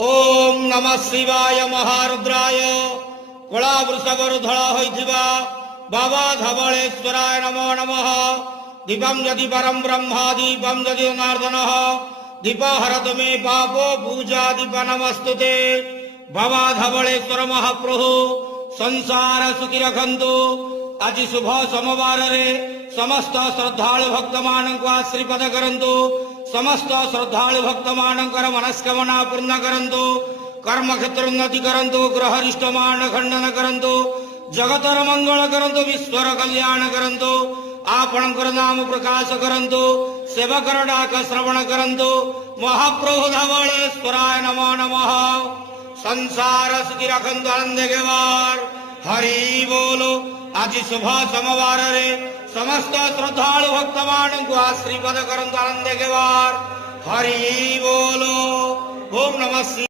ओम नमः शिवाय महारुद्राय कला वृषभर होइथिबा बाबा धवलेश्वराय नमो नमः। दीपम यदि परम ब्रह्म दीपम यदि जनार्दन दीप हरत मे पापो पूजा दीप नमस्तुते। बाबा धवलेश्वर महाप्रभु संसार सुखी रखंतु। आज शुभ सोमवार रे समस्त श्रद्धालु भक्त मान को आशीर्वाद करंतु। समस्त श्रद्धालु भक्त मानकर मनस्कामना पूर्ण करंतु। कर्म क्षेत्र उन्नति करंतु। ग्रह रिष्ट मान खंडन करंतु। जगतर मंगल करंतु। विश्वर कल्याण करंतु। आपणकर नाम प्रकाश करंतु। सेवकर डाक श्रवण करंतु। महाप्रभु धवलेश्वराय नमो नमः। संसार सुखी रखंतु आनंद के वार हरि बोलो। आज शुभ सोमवार रे समस्त श्रद्धालु भक्त मान को आशीर्वाद करंतु आनंद के वार हरि बोलो। ओम नमः।